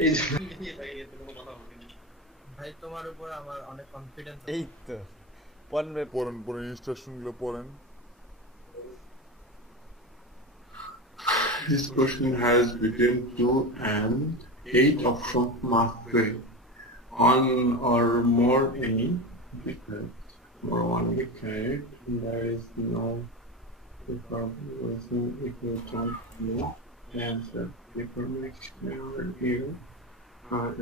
এই জন্য ভাই এত কোনো কথা বলি না। ভাই তোমার উপর আমার অনেক কনফিডেন্স এই আছে। তো পড়েন ভাই, পড়েন পড়েন ইনস্ট্রাকশনগুলো পড়েন। This question has between 2 and 8 options must be one or more any because or one because there is no information if you don't know the answer before next year you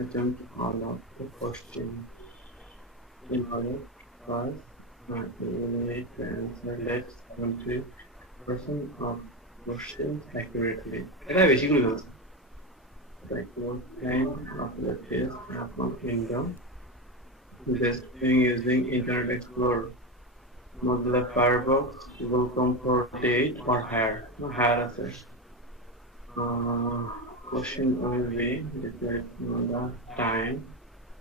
attempt all of the question in order first eliminate the answer less 70% of questions accurately. এটা বেশি করে বলছে। The course time of the test upon income. Best doing using Internet Explorer. Mozilla Firefox will come for date or higher. Higher access. Question will be displayed on the time.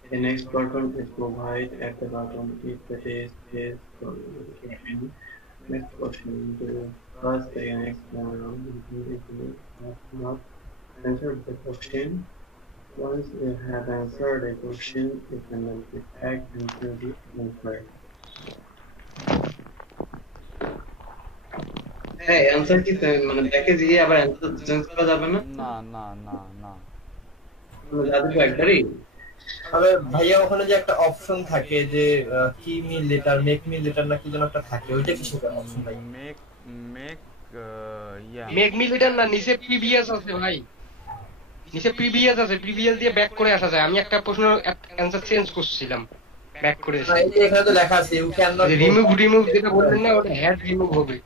The next button is provided at the bottom if the test is given. Next question will first the next not answer the question. Once you have answered a question, you can get back into the answer. হ্যাঁ answer কি মানে ব্যাকে গিয়ে আবার answer change করা যাবে না? না না না না, যাদের তো একবারই তবে ভাইয়া ওখানে যে একটা অপশন থাকে যে কি মিল লেটার মেক মিল লেটার না কি যেন একটা থাকে, ওইটা কি সেটা অপশন ভাই? মেক মেক ইয়া মেক মি লিডার না, নিচে প্রিভিয়াস আছে ভাই, নিচে প্রিভিয়াস আছে, প্রিভিয়াস দিয়ে ব্যাক করে আসা যায়। আমি একটা প্রশ্নের অ্যানসার চেঞ্জ করছিলাম, ব্যাক করে না, এসে এই যে এখানে তো লেখা আছে ইউ ক্যান নট রিমুভ যেটা বললেন না, ওটা হ্যাড রিমুভ হবে।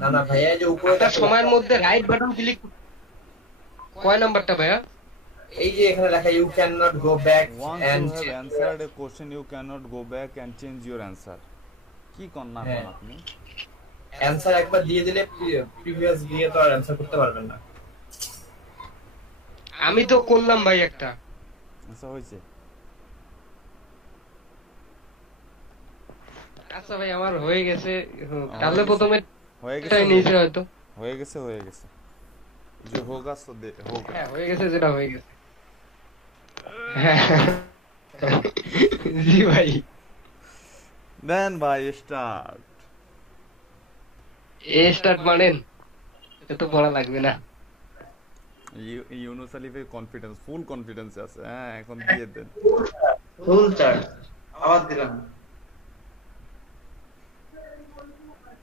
না না ভাইয়া, এই যে উপরে তার সময়ের মধ্যে রাইট বাটন ক্লিক, কয় নাম্বারটা ভাইয়া? এই যে এখানে লেখা you can not go back once and you have answered a question you cannot go back and change your answer. কি কোন না কোন আপনি অ্যানসার একবার দিয়ে দিলে প্রিভিয়াস দিয়ে তো আর অ্যানসার করতে পারবেন না। আমি তো করলাম ভাই একটা। আচ্ছা হয়েছে, আচ্ছা ভাই আমার হয়ে গেছে, তাহলে প্রথমে হয়ে এটাই গেছে নিয়েছে হয়তো। হয়ে গেছে হয়ে গেছে যে হোগা সো দে হোগা। হ্যাঁ হয়ে গেছে, যেটা হয়ে গেছে। হ্যাঁ জি ভাই, দেন ভাই স্টার্ট। এ স্টার্ট মানেন, এত পড়া লাগবে না। ইউনুস আলিফের কনফিডেন্স, ফুল কনফিডেন্স আছে। হ্যাঁ এখন দিয়ে দেন। ফুল চার্জ আবার দিলাম।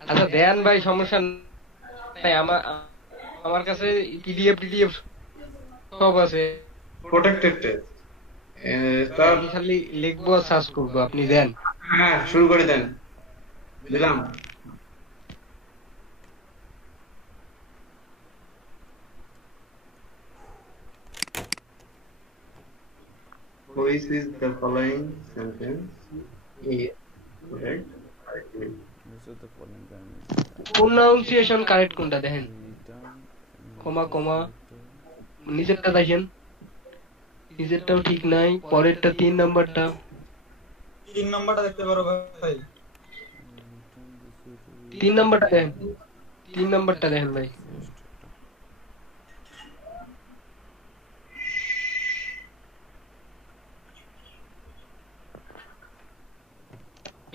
আচ্ছা দেন ভাই, সমস্যা নাই। আমার কাছে পিডিএফ সব আছে, প্রোটেক্টেড টেস্ট আমি খালি লিখবো আর সার্চ করবো, আপনি দেন। হ্যাঁ শুরু করে দেন, দিলাম। Which is the following sentence is correct? Pronunciation correct কোনটা দেখেন, কমা কমা নিচেরটা দেখেন, নিচেরটাও ঠিক নাই, পরেরটা 3 নাম্বারটা দেখতে পারো ভাই। 3 নাম্বারটা দেখেন, 3 নাম্বারটা দেখেন ভাই।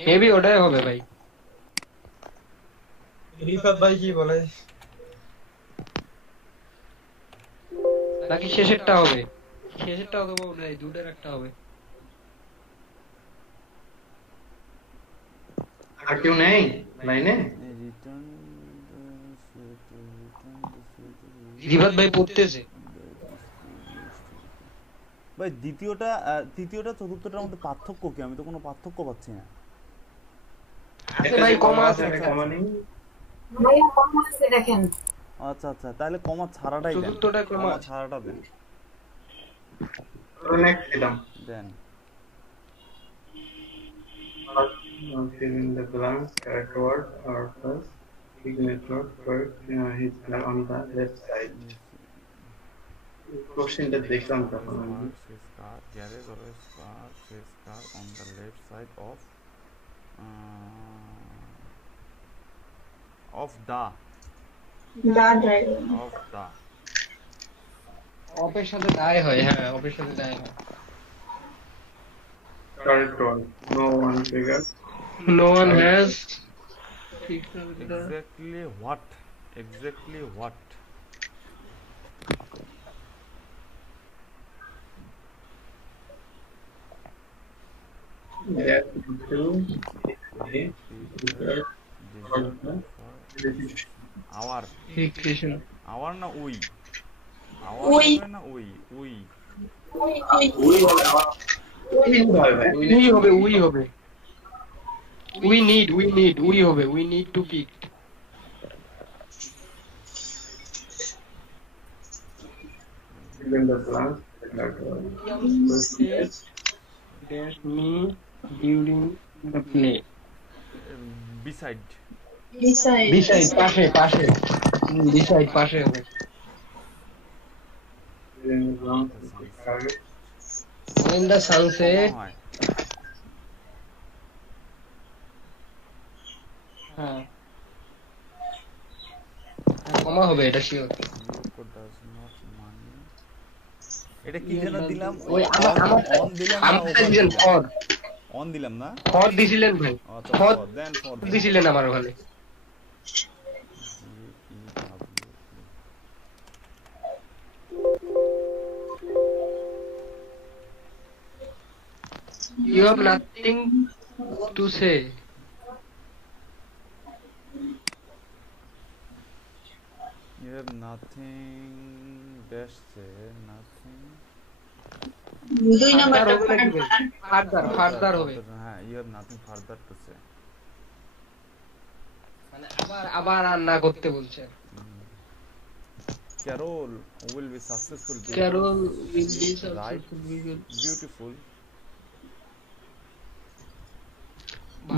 মেবি ওটাই হবে ভাই। রিফাত ভাই কি বলে? নাকি শেষেরটা হবে? শেষেরটা অথবা ওটাই, দুটোর একটা হবে। আর কেউ নেই লাইনে? রিফাত ভাই পড়তেছে ভাই। দ্বিতীয়টা চতুর্থটার মধ্যে পার্থক্য কি? আমি তো কোনো পার্থক্য পাচ্ছি না। ভাই কমা আছে, কমা নেই ভাইয়া কমা আছে দেখেন। আচ্ছা আচ্ছা, তাহলে কমা ছাড়াটাই দেন, চতুর্থটা কমা ছাড়াটা দেন। নেক্সট দিলাম। দেন Fill in the blanks, character word or first signature word his on the left side. Questionটা দেখলাম তখন আমি। Garage or car, his car on the left side of the the driver of the অপের সাথে দায় হয়, হ্যাঁ অপের সাথে দায় হয়। Correct one. No one figure. No one has Exactly what? Exactly what? Yeah. Two. Our. recreation. Our না we? Our we. হবে না উই? উই। উই হবে, উই হবে। We need, উই হবে, we need to pick. Then the plans. There's me during the play. Beside. Beside. পাশে পাশে হবে। Then wrong. Correct. When the sunset, হয়। হ্যাঁ কমা হবে এটা sure. Yoko does not money. এটা কি যেন দিলাম? ওই আমার on দিলাম না আমাকে over দিলেন দিলাম? ফর On দিলাম না? ফর দিছিলেন ভাই, আচ্ছা ফর দেন for দিছিলেন আমার ওখানে। You have nothing to say. You have nothing dash say nothing. 2 নাম্বারটা ফার্দার হবে। হ্যাঁ you have nothing further to say. মানে আবার আর না করতে বলছে। Carol will be successful. Carol will be Right. successful. Beautiful.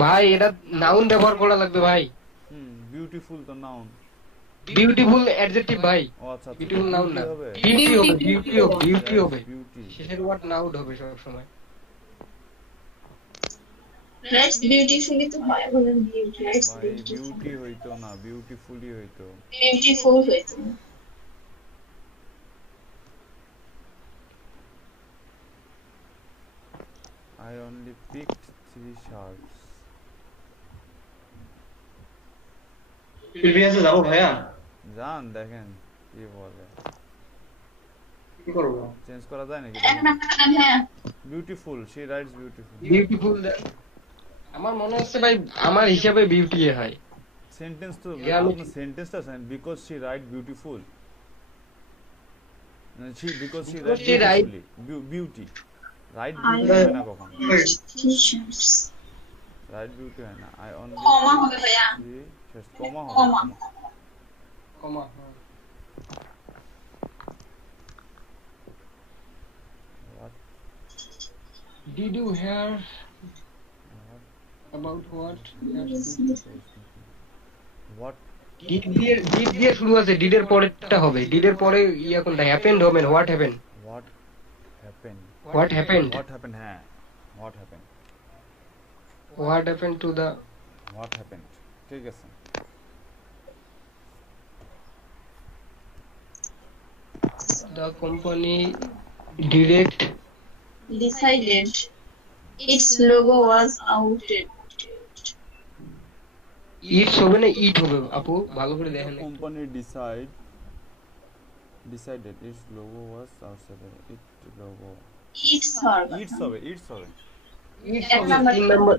ভাই এটা নাউন ব্যবহার করা লাগবে ভাই। Beautiful তো noun. বিউটিফুল অ্যাডজেক্টিভ ভাই। ও আচ্ছা বিউটিফুল নাউন না, হবে? বিউটি হবে। Beauty. শেষের ওয়ার্ড নাউন হবে সব সময়। That's beautifully তো হয় বলেন বিউটি। ভাই বিউটি হইতো না, বিউটিফুলি হইতো। বিউটিফুল হইতো। I only picked 3 shirts. প্রিভিয়াসে যাবো ভাইয়া, জান দেখেন কি বলে, কি করবো? চেঞ্জ করা যায় নাকি? এক নাম্বারটা হ্যাঁ beautiful, she writes beautiful. Beautiful আমার মনে হচ্ছে ভাই আমার হিসাবে বিউটি হয়। সেন্টেন্স তো Yeah, আপনি সেন্টেন্সটা Sen because she write beautiful. Because she write she write- beautifully. Beauty. Right beauty হয় না কখনো। টি-শার্টস Right beauty হয় না। I only কমা হবে ভাইয়া। কমা হবে। কমা। কমা। What? Did you hear about what? What? Did দিয়ে শুরু আছে, ডিডের পরেরটা হবে, ডিডের পরে ইয়া কোনটা হ্যাপেন্ড হবে, what happened. What happened? What happened? What happened? হ্যাঁ। What happened? What happened to the What happened? ঠিক আছে। company direct decided its logo was outdated. It's হবে না ইট হবে আপু, ভালো করে দেখেন। Company decided its logo was outside. It logo. Its হবে। Its হবে, its হবে। এক নাম্বার তিন নাম্বার,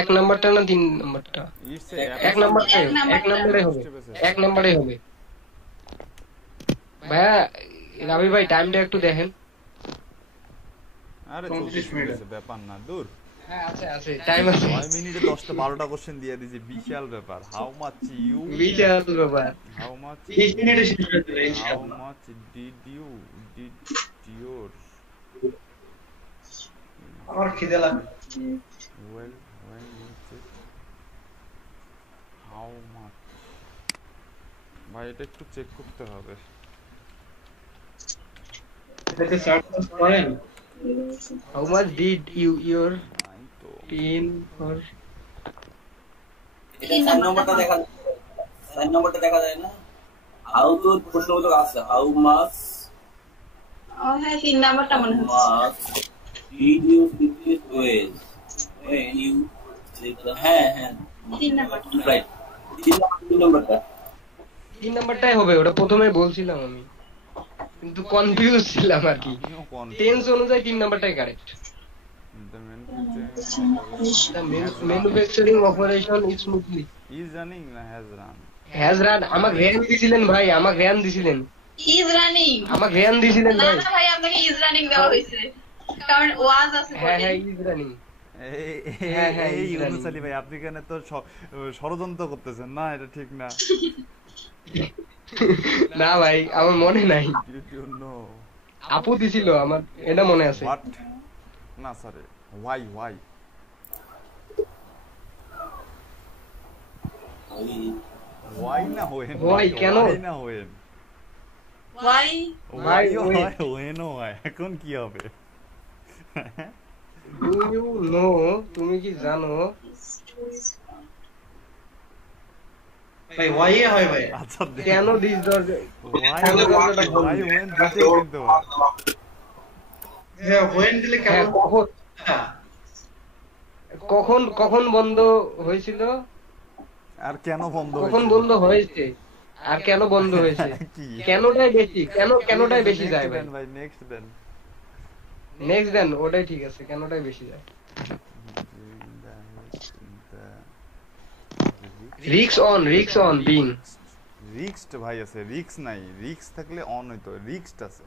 এক নাম্বারটা না তিন নাম্বারটা? Its এক নাম্বারটাই হবে, এক নাম্বারে হবে, এক নাম্বারে হবে। ভাইয়া রাবি ভাই টাইমটা একটু দেখেন। আরে 34 চৌত্রিশ মিনিট আছে, ব্যাপার না, দূর। হ্যাঁ আছে আছে, টাইম আছে। 6 মিনিটে 10টা 12টা কোশ্চেন দিয়ে দিয়েছে, বিশাল ব্যাপার। হাউ মাচ ইউ বিশাল ব্যাপার। হাউ মাচ 30 মিনিটে শেষ করে দিলে হাউ ইনশাআল্লাহ। মাচ ডিড ইউর আমার খিদে লাগে। well when you check how much ভাই এটা একটু চেক করতে হবে। এটাতে সার্চ করেন। How much did you your নাই তো pin for সাইন নম্বরটা দেখা যায় না। হাউ তো প্রশ্নবোধক আছে, হাউ মাচ হ্যাঁ 3 নাম্বারটা মনে হচ্ছে was video with ways when you হ্যাঁ 3 নাম্বারটা রাইট 3 নাম্বারটা 3 নাম্বারটাই হবে, ওটা প্রথমে বলছিলাম আমি, কিন্তু কনফিউজ ছিলাম আর কি। আমিও confused. টেন্স অনুযায়ী 3 নাম্বারটাই correct. The manufacturing manufacturing operation is smoothly is running না has run? Has run. আমাকে র্যান দিছিলেন ভাই, আমাকে র্যান দিছিলেন, ইজ রানিং আমাকে র্যান দিছিলেন না ভাই। না ভাই আপনাকে ইজ রানিং দেওয়া হয়েছে কারণ ওয়াজ আছে হ্যাঁ বলে হ্যাঁ ইজ রানিং। হ্যাঁ, হ্যাঁ, এই exactly. ইউনুস আলী ভাই, আপনি এখানে তো ষড়যন্ত্র করতেছেন না, এটা ঠিক না। না ভাই আমার মনে নাই, Did you know আপু দিছিল আমার, এটা মনে আছে। what? না সরি, why? Why না when? Why, কেন? Why না when? Why Why, Why when? হয়, when ও হয়, এখন কি হবে? ডু ইউ নো, তুমি কি জানো? ভাই ওয়াই এ হয় ভাই। আচ্ছা কেন দিস দরজা? why when দুটোই কিন্তু হয়। হ্যাঁ হোয়েন দিলে হ্যাঁ, কেমন? কখন হ্যাঁ, কখন কখন বন্ধ হয়েছিল, আর কেন বন্ধ কখন হয়েছে? বন্ধ হয়েছে, আর কেন বন্ধ হয়েছে? কি? কেনটাই বেশি, কেনটাই বেশি যায় ভাই। ভাই নেক্সট দেন। নেক্সট দেন, ওটাই ঠিক আছে, কেনটাই বেশি যায়। রিক্স অন বিং। রিক্সড ভাই আছে, রিক্স নাই, রিক্স থাকলে অন হইতো, রিক্সড আছে।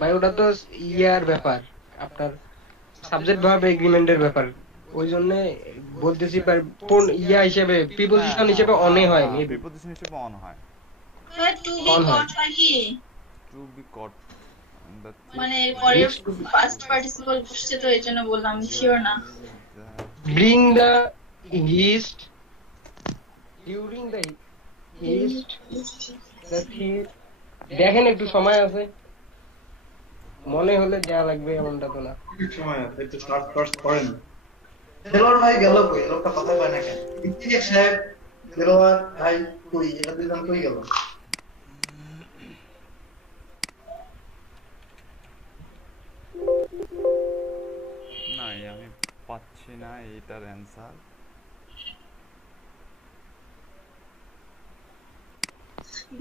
ভাই ওটা তো ইয়ার ব্যাপার, আপনার সাবজেক্ট ভার্ব এগ্রিমেন্টের ব্যাপার, ওই জন্য বলতেছি ইয়া হিসেবে প্রিপোজিশন হিসেবে অনে হয়, মেবি প্রিপোজিশন হিসেবে অন হয়। টু বি On হয়। কট নাকি টু বি কট মানে পরে ফার্স্ট পার্টিসিপল বসছে তো এজন্য বললাম শিওর না bring the east during the east দেখেন একটু সময় আছে, মনে হলে যা লাগবে এমনটা তো না। ঠিক সময় আছে, একটু ফার্স্ট করেন। দেলোয়ার ভাই গেল কই? লোকটা কথা কয় না কেন? ইতিহাস সাহেব, দেলোয়ার ভাই কই? এরা দুজন কই গেল? নাই, আমি পাচ্ছি না এইটার অ্যানসার।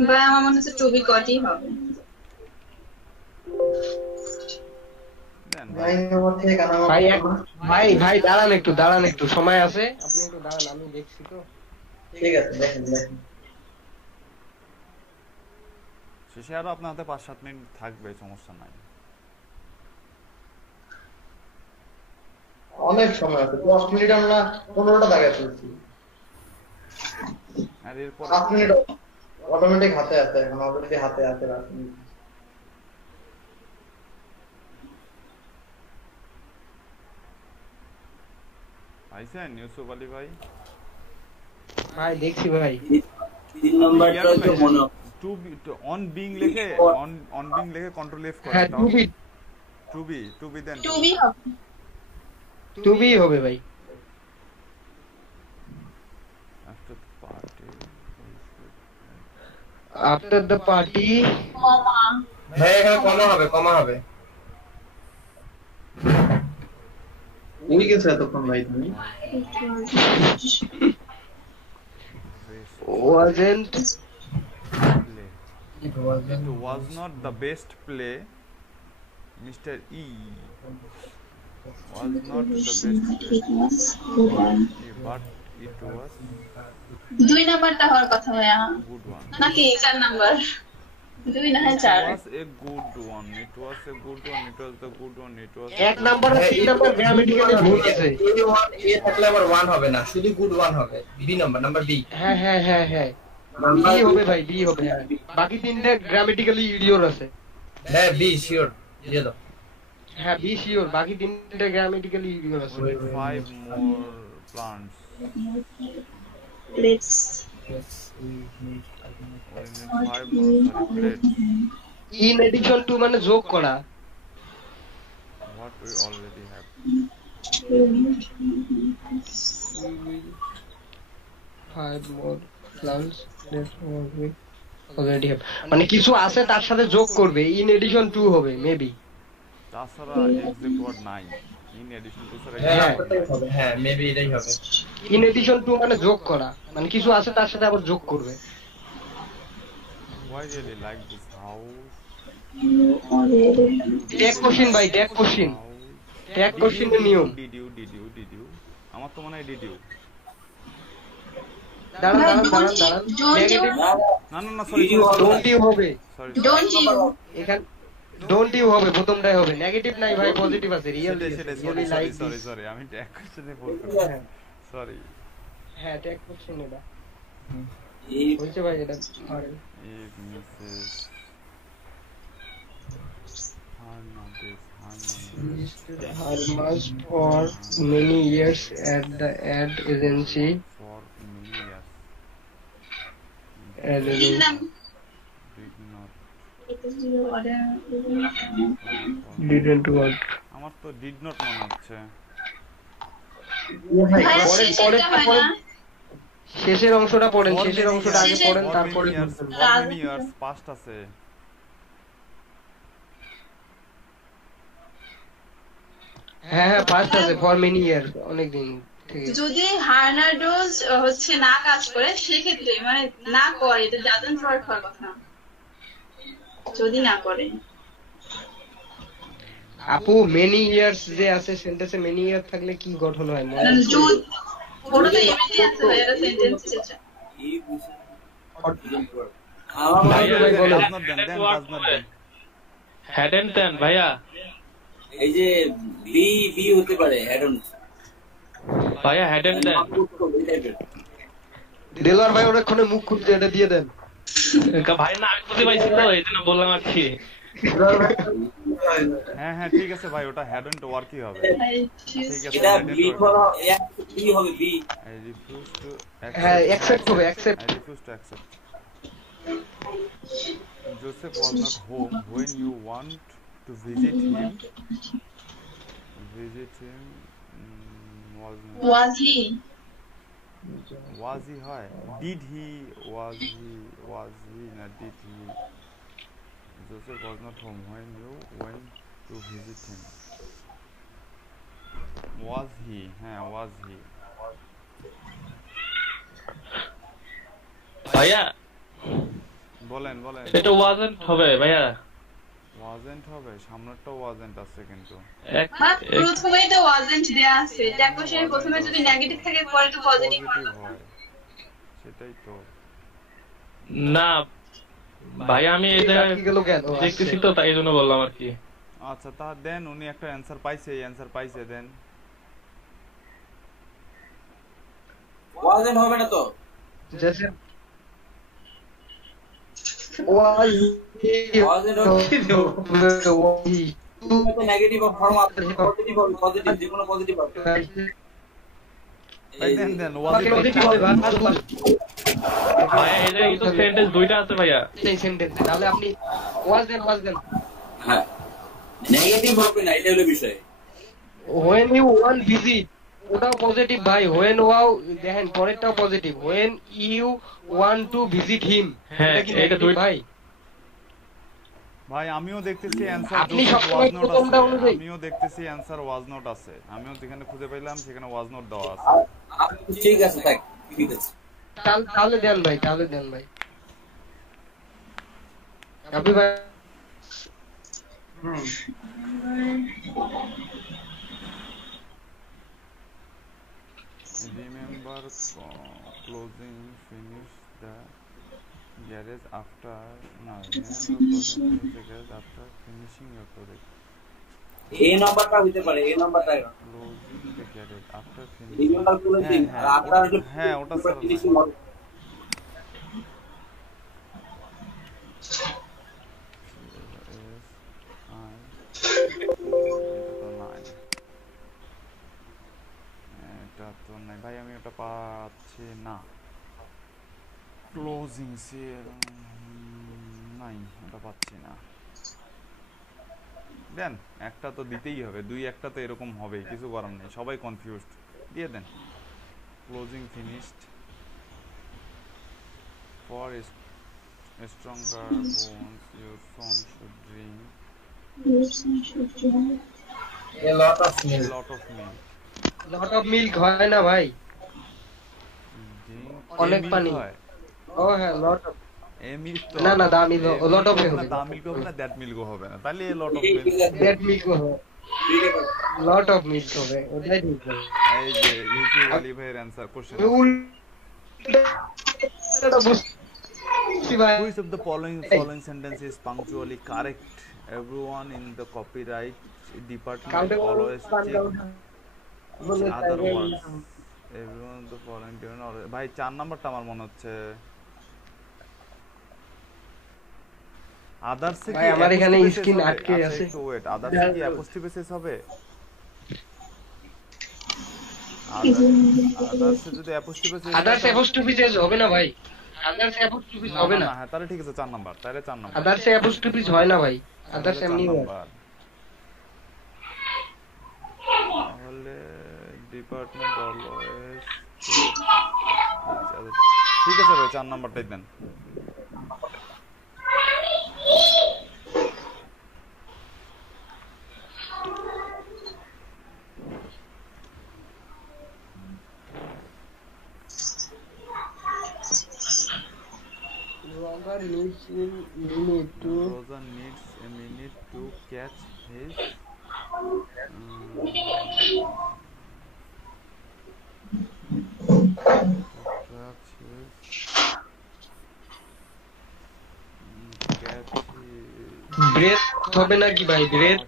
ভাই আমার মনে হচ্ছে টু বি কটই হবে দেন ভাই আমার থেকে গানা ভাই দাঁড়ান একটু সময় আছে, আপনি একটু দাঁড়ান, আমি দেখছি তো। ঠিক আছে, দেখেন। শেষে আরো আপনার হাতে 5-7 মিনিট থাকবে, সমস্যা নাই। অনেক সময় আছে, 10 মিনিট আমরা 15টা দাগায় ফেলছি। আর এরপর 7 মিনিট অটোমেটিক হাতে আছে, এখন অলরেডি হাতে আছে 7 মিনিট। আইছেন ইউসুফ আলী ভাই? ভাই দেখছি ভাই, 3 নাম্বারটা তো মনে টু বি অন বিং লিখে, অন বিং লিখে কন্ট্রোল এফ করে হ্যাঁ দাও। To to be then to be হবে টু বি হবে ভাই। After the party after the party comma হ্যাঁ এখানে কমা হবে ওই গেছে এতক্ষণ ভাই তুমি। wasn't It was not the best play. Mr. E was not the best play, but it was 2 নাম্বারটা হওয়ার কথা ভাইয়া good one. নাকি 4 নাম্বার 2 না 4 It was a good one. It was a good one. It was the good one. It was. এক number আর তিন number grammatically ভুল আছে। এ থাকলে আবার 1 হবে না, শুধু গুড 1 হবে। B number B. হ্যাঁ বি হবে ভাই, বি হবে। হ্যাঁ বাকি তিনটা গ্রামাটিক্যালি ইডিওর আছে। হ্যাঁ বি শিওর দিয়ে দাও। হ্যাঁ বি শিওর, বাকি তিনটা গ্রামাটিক্যালি ইডিওর আছে। 5 more plants. Let's We need 5 more plates. In addition to মানে যোগ করা। What we already have. 5 more plants. Let's work with already have মানে কিছু আছে তার সাথে যোগ করবে in addition to হবে মেবি তাছাড়া এক্সাক্ট ওয়ার্ড নাই ইন এডিশন টু ছাড়া হ্যাঁ ওটাই হবে হ্যাঁ মেবি এটাই হবে in addition to মানে যোগ করা মানে কিছু আছে তার সাথে আবার যোগ করবে why really like this house tag question ভাই ট্যাগ কোশ্চেন এর নিয়ম did you আমার তো মনে হয় did you দাঁড়ান নেগেটিভ না সরি ডোন্ট ইউ হবে সরি ডোন্ট ইউ এখান ডোন্ট ইউ হবে প্রথমটাই হবে নেগেটিভ নাই ভাই পজিটিভ আছে রিয়েলি সরি আমি ট্যাগ কোশ্চেনে ভুল করি সরি হ্যাঁ ট্যাগ কোশ্চেন এটা এই হইছে ভাই এটা আর if misses her must for many years at the ad agency for many years in them did not didn't work আমার তো did not মনে হচ্ছে ভাইয়া পরে শেষেরটা হয় না শেষের অংশটা পড়েন শেষের অংশটা আগে পড়েন for তারপরে many years past আছে হ্যাঁ ফার্স্ট আছে ফর মেনি ইয়ার অনেক দিন থেকে যদি হার্নাডোজ হচ্ছে না কাজ করে সেক্ষেত্রে মানে না করে এটা ডাজন্ট ওয়ার্ক হওয়ার কথা যদি না করে আপু মেনি ইয়ার্স যে আছে সেন্টেন্সে মেনি ইয়ার থাকলে কি গঠন হয় মনে আছে? যদি ওটা তো এমনিতেই আছে ভাই এটা সেন্টেন্স চেষ্টা এই বিষয় ভাই বলেন does not then head and ten ভাইয়া এই যে বি বি হতে পারে হেড অন ভাইয়া হেড এন্ড টেন দেলোয়ার ভাই ওরক্ষণে মুখ খুলছে এটা দিয়ে দেন ভাই না আমি বুঝতে পাইছি তো এই জন্য বললাম আর কি হ্যাঁ ঠিক আছে ভাই ওটা হেড অন টু ওয়ার্কই হবে ঠিক আছে এটা বি বি হবে বি I refuse to হ্যাঁ অ্যাকসেপ্ট হবে accept I refuse to accept. Joseph was not home when you want to visit him. was he Was he high? Did he? Was he? Not did he? Joseph was not home when you went to visit him. Was he? Was he? ভাইয়া বলেন এটা wasn't হবে ভাইয়া wasn't হবে সামনেরটা wasn't আছে কিন্তু but প্রথমেই তো wasn't দেয়া আছে ট্যাগ কোশ্চেনের প্রথমে যদি নেগেটিভ থাকে পরে তো পজিটিভ পজিটিভ হয় সেটাই তো না ভাইয়া আমি এটা কি গেল কেন দেখতেছি তো তাই জন্য বললাম আর কি আচ্ছা তা দেন উনি একটা অ্যানসার পাইছে দেন ওয়াজেন্ট হবে না তো जैसे was ওয়াজেন্ট হবে নেগেটিভ ফর্ম আছে পজিটিভ হবে পজিটিভ যে কোনো পজিটিভ হবে দেন was ভাইয়া এই তো সেন্টেন্স দুইটা আছে ভাইয়া এই সেন্টেন্স তাহলে আপনি was then হ্যাঁ নেগেটিভ হবে না এটা হলো বিষয় when you want visit ওটাও পজিটিভ ভাই when wow দেখেন পরেরটাও positive when you want to visit him হ্যাঁ এটা দুই ভাই ভাই আমিও দেখতেছি অ্যানসার আপনি সবসময় প্রথমটা অনুযায়ী আমিও দেখতেছি অ্যানসার was not আছে আমিও যেখানে খুঁজে পেলাম সেখানে was not দেওয়া আছে ঠিক আছে থাক ঠিক আছে তাহলে দেন ভাই আপনি ভাই remember closing finish the garage after closing the garage after finishing your project এই নাম্বারটা হতে পারে এই নাম্বারটা closing the garage after এই নাম্বার ক্লোজিং আর আপনার হ্যাঁ ওটা স্যার ফিনিশিং হবে ভাই আমি ওটা পাচ্ছি না ক্লোজিং সেল নাই ওটা পাচ্ছি না দেন একটা তো দিতেই হবে দুই একটা তো এরকম হবে কিছু করার নেই সবাই কনফিউজড দিয়ে দেন closing finished for Stronger bones, your son should drink A lot of a milk. lot of milk. Lot of milk হয় না ভাই, Drink অনেক a milk পানি। হয়। ও হ্যাঁ লট অফ, A milk তো না না দামি a লট অফ milk হবে হবে, না, তা milk হবে না, that milk হবে না, তাহলে a lot of milk। That milk হবে, লট অফ মিল্ক হবে, ওটাই ঠিক হবে। এই যে ইউকি ওয়ালি ভাইয়ের অ্যানসার কোশ্চেন। উল্টা বুঝছি ভাই। Which of the following sentence is punctually correct? Everyone in the copyright department always check other words. Everyone in the following department ভাই 4 নাম্বারটা আমার মনে হচ্ছে আদার্স কি ভাই আমার এখানে স্ক্রিন আটকে আছে। একটু ওয়েট, আদার্স কি অ্যাপোস্ট্রফি শেষ হবে? আদার্স যদি অ্যাপোস্ট্রফি শেষ আদার্স অ্যাপোস্ট্রফি শেষ হবে না ভাই, আদার্স অ্যাপোস্ট্রফি হবে না। হ্যাঁ তাহলে ঠিক আছে 4 নাম্বার, তাহলে 4 নাম্বার। আদার্স অ্যাপোস্ট্রফি হয় না ভাই, আদার্স এমনি হয়। তাহলে ডিপার্টমেন্ট অলওয়েজ ঠিক আছে ভাই 4 নাম্বারটাই দেন। Roger needs a minute to Roger needs a minute to catch his breath হবে নাকি ভাই? ব্রেথ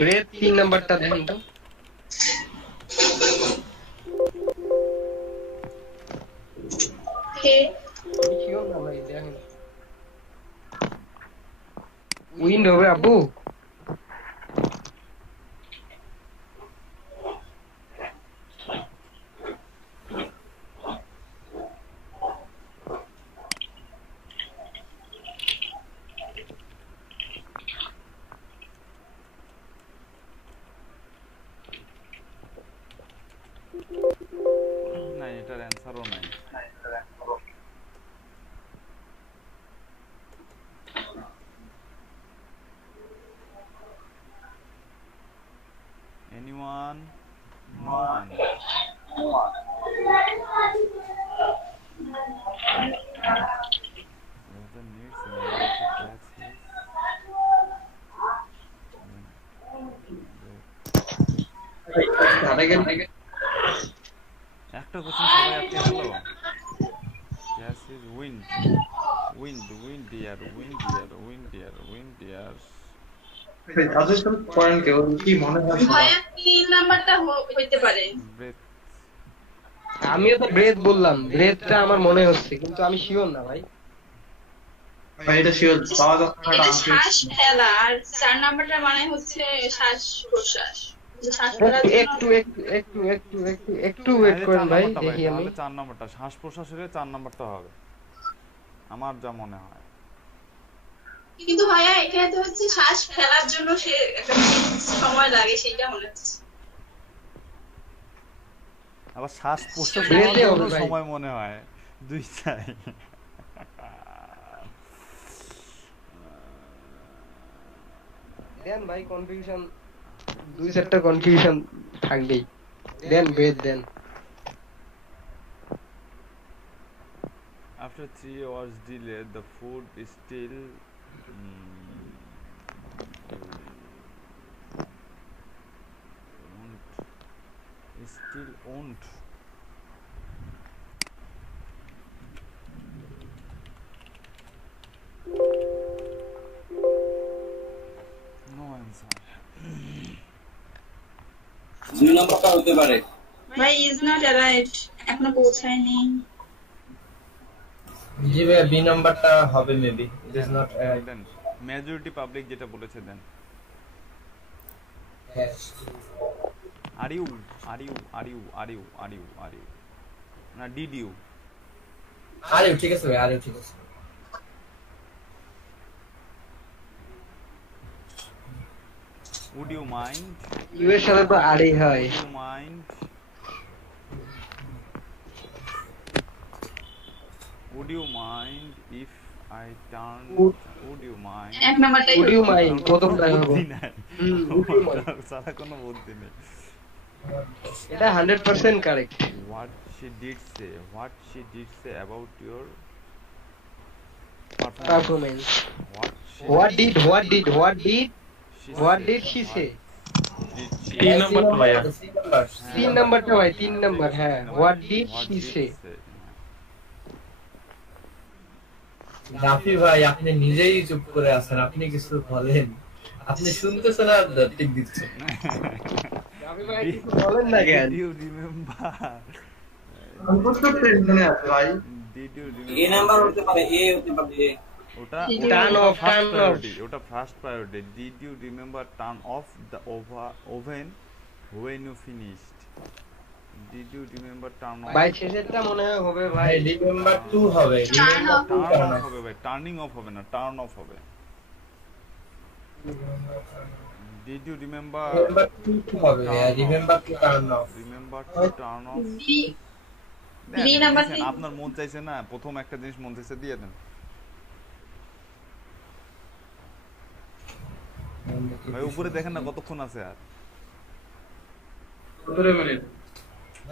ব্রেথ 3 নাম্বারটা দেন তো। উইন্ড হবে আব্বু? না এটার অ্যানসারও নাই। Anyone? No one. Roger needs a minute to catch his একটা কোশ্চেন সবাই আটকে গেল। Catch is wind, wind wind dear, wind dear, wind dear, wind dear. Suggestion point কেউ কি মনে হয়? ভাইয়া 3 নাম্বারটা হইতে পারে। ব্রেথ, আমিও তো ব্রেথ বললাম, ব্রেথটা আমার মনে হচ্ছে কিন্তু আমি শিওর না ভাই। ভাই এটা শিওর পাওয়া যাচ্ছে না। এটা শ্বাস ফেলা, আর 4 নাম্বারটা মানে হচ্ছে শ্বাস প্রশ্বাস। শ্বাস ফেলার জন্য একটু একটু একটু একটু একটু একটু ওয়েট করেন ভাই, দেখি আমি। 4 নাম্বারটা শ্বাস প্রশ্বাসের 4 নাম্বারটা হবে আমার যা মনে হয়। কিন্তু ভাইয়া এটাতে হচ্ছে শ্বাস ফেলার জন্য সে একটা সময় লাগে, সেটা মনে হচ্ছে। আবার শ্বাস প্রশ্বাসের সময় মনে হয় দুইটাই। দেন ভাই কনফিউশন, 2-4টা কনফিউশন থাকবেই। দেন breadth then. After 3 hours delay, the food is still owned. No answer. 2 নাম্বারটা হতে পারে। ভাই ইজ নট অ্যারাইভড, এখনো পৌঁছায়নি। জি ভাই বি নাম্বারটা হবে maybe, it is not then majority public যেটা বলেছে দেন। আর ইউ না ডিড ইউ? আর ইউ ঠিক আছে ভাই, আর ইউ ঠিক আছে। Would you mind? ইউ এর সাথে তো আরই হয়। Would you mind? Would you mind if I turn. Would you mind? এক নাম্বারটাই Would you mind? প্রথমটাই হবে বুদ্ধি নাই। would you mind? সারা কোনো বুদ্ধি নেই। এটা 100% correct What she did say about your performance What did she say? তিন নাম্বার তো ভাইয়া তিন নাম্বারটা ভাই 3 নাম্বার হ্যাঁ what did she say? Rafi ভাই আপনি নিজেই চুপ করে আছেন, আপনি কিছু বলেন, আপনি শুনতেছেন আর টিক দিচ্ছেন। রাফি ভাই কিছু বলেন না কেন? Did you remember? অন্তত মনে আছে ভাই। Did you A number remember? হতে পারে এ হতে পারে ওটা Turn off. ওটা first priority. Did you remember turn off the oven when you finished? Did you remember turn off? ভাই শেষেরটা মনে হয় হবে ভাই রিমেম্বার 2 হবে, রিমেম্বার 2 টার্ন অফ হবে ভাই, টার্নিং অফ হবে না, টার্ন অফ হবে। Did you remember? রিমেম্বার 2 হবে, remember 2 turn off. Remember to turn off? B number দেখেন, আপনার মন চাইছে না, প্রথম একটা জিনিস মন চাইছে দিয়ে দেন ভাই। উপরে দেখেন না কতক্ষণ আছে আর। 17 মিনিট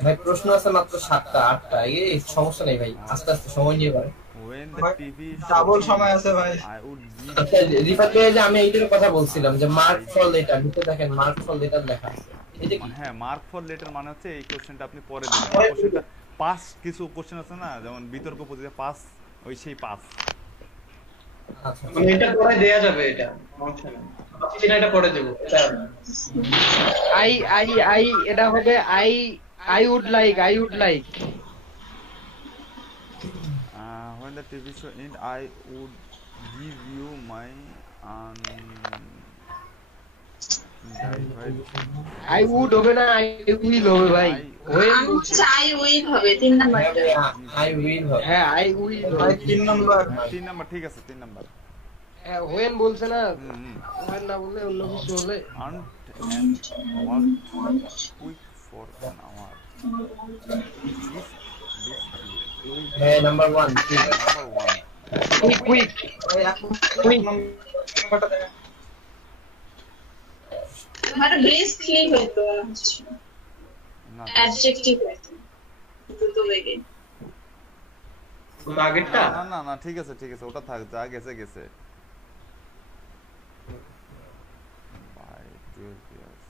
ভাই প্রশ্ন আছে মাত্র 7টা 8টা, এই সমস্যা নেই ভাই, আস্তে আস্তে সময় নিয়ে পারে। When the TV ডাবল সময় আছে ভাই। I would give আচ্ছা রিফাত ভাই, যে আমি এইটার কথা বলছিলাম যে মার্ক ফর লেটার, নিচে দেখেন মার্ক ফর লেটার লেখা আছে, এটা কি? হ্যাঁ, মার্ক ফর লেটার মানে হচ্ছে এই কোশ্চেনটা আপনি পরে দিবেন। কোশ্চেনটা পাস, কিছু কোশ্চেন আছে না যেমন বিতর্ক প্রতিযোগিতা পাস, ওই সেই পাস। আচ্ছা মানে এটা পরে দেয়া যাবে, এটা সমস্যা নেই। বাকিটা এটা পরে দেব, এটা I এটা হবে I would like When the TV show end, I would give you my I would হবে না I will হবে ভাই when চাই উইল হবে 3 নাম্বারটা। আই উইল হবে। হ্যাঁ I will ভাই 3 নাম্বার 3 নাম্বার ঠিক আছে, 3 নাম্বার। হ্যাঁ when বলছে না, when না বললে অন্য কিছু হলে Hunt and walk quick for an hour. হ্যাঁ নাম্বার 1 Number 1. quick ভাই নাম্বারটা দেখেন। আমার ব্রিস্কলি হইতো না, অ্যাডজেক্টিভ হইতো তো লেগে। আগেরটা না না না, ঠিক আছে ঠিক আছে, ওটা থাক, যা গেছে গেছে। By 12 years.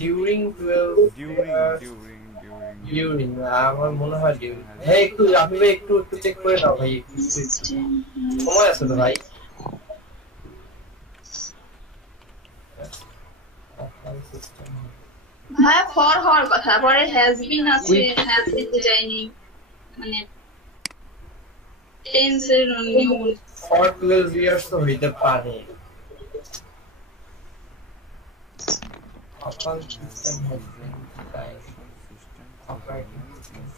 During 12 During. আমার মনে হয় ডিউরিং। হ্যাঁ একটু আপনি ভাই একটু চেক করে নাও ভাই, একটু সময় আছে তো ভাই। ভাই ফর হওয়ার কথা, পরে হ্যাজ বিন আছে, হ্যাজ দিতে যায়নি, মানে টেন্সের নিয়ম। ফর 12 ইয়ার্স তো হইতে পারে। Upon system has been devised. Operating system.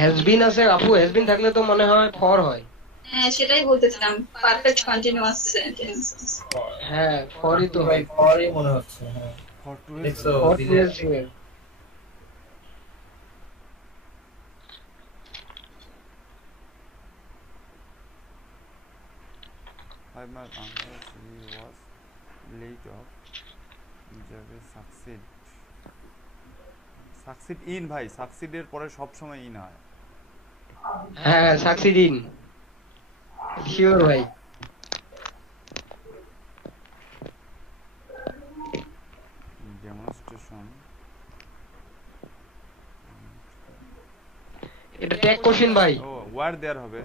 has been আছে আপু, has been থাকলে তো মনে হয় for হয়। হ্যাঁ সেটাই বলতেছিলাম, পারফেক্ট কন্টিনিউয়াস সেন্টেন্স। হ্যাঁ forই তো ভাই ফরই মনে হচ্ছে। হ্যাঁ For 12 দেখছো for দিলে 12 years। I must unless he was late of যাবে succeed in ভাই, succeed এর পরে সব সময় ইন হয়। হ্যাঁ succeed in sure ভাই। Demonstration এটা ট্যাগ কোশ্চেন ভাই। ও ওয়ার দেয়ার হবে।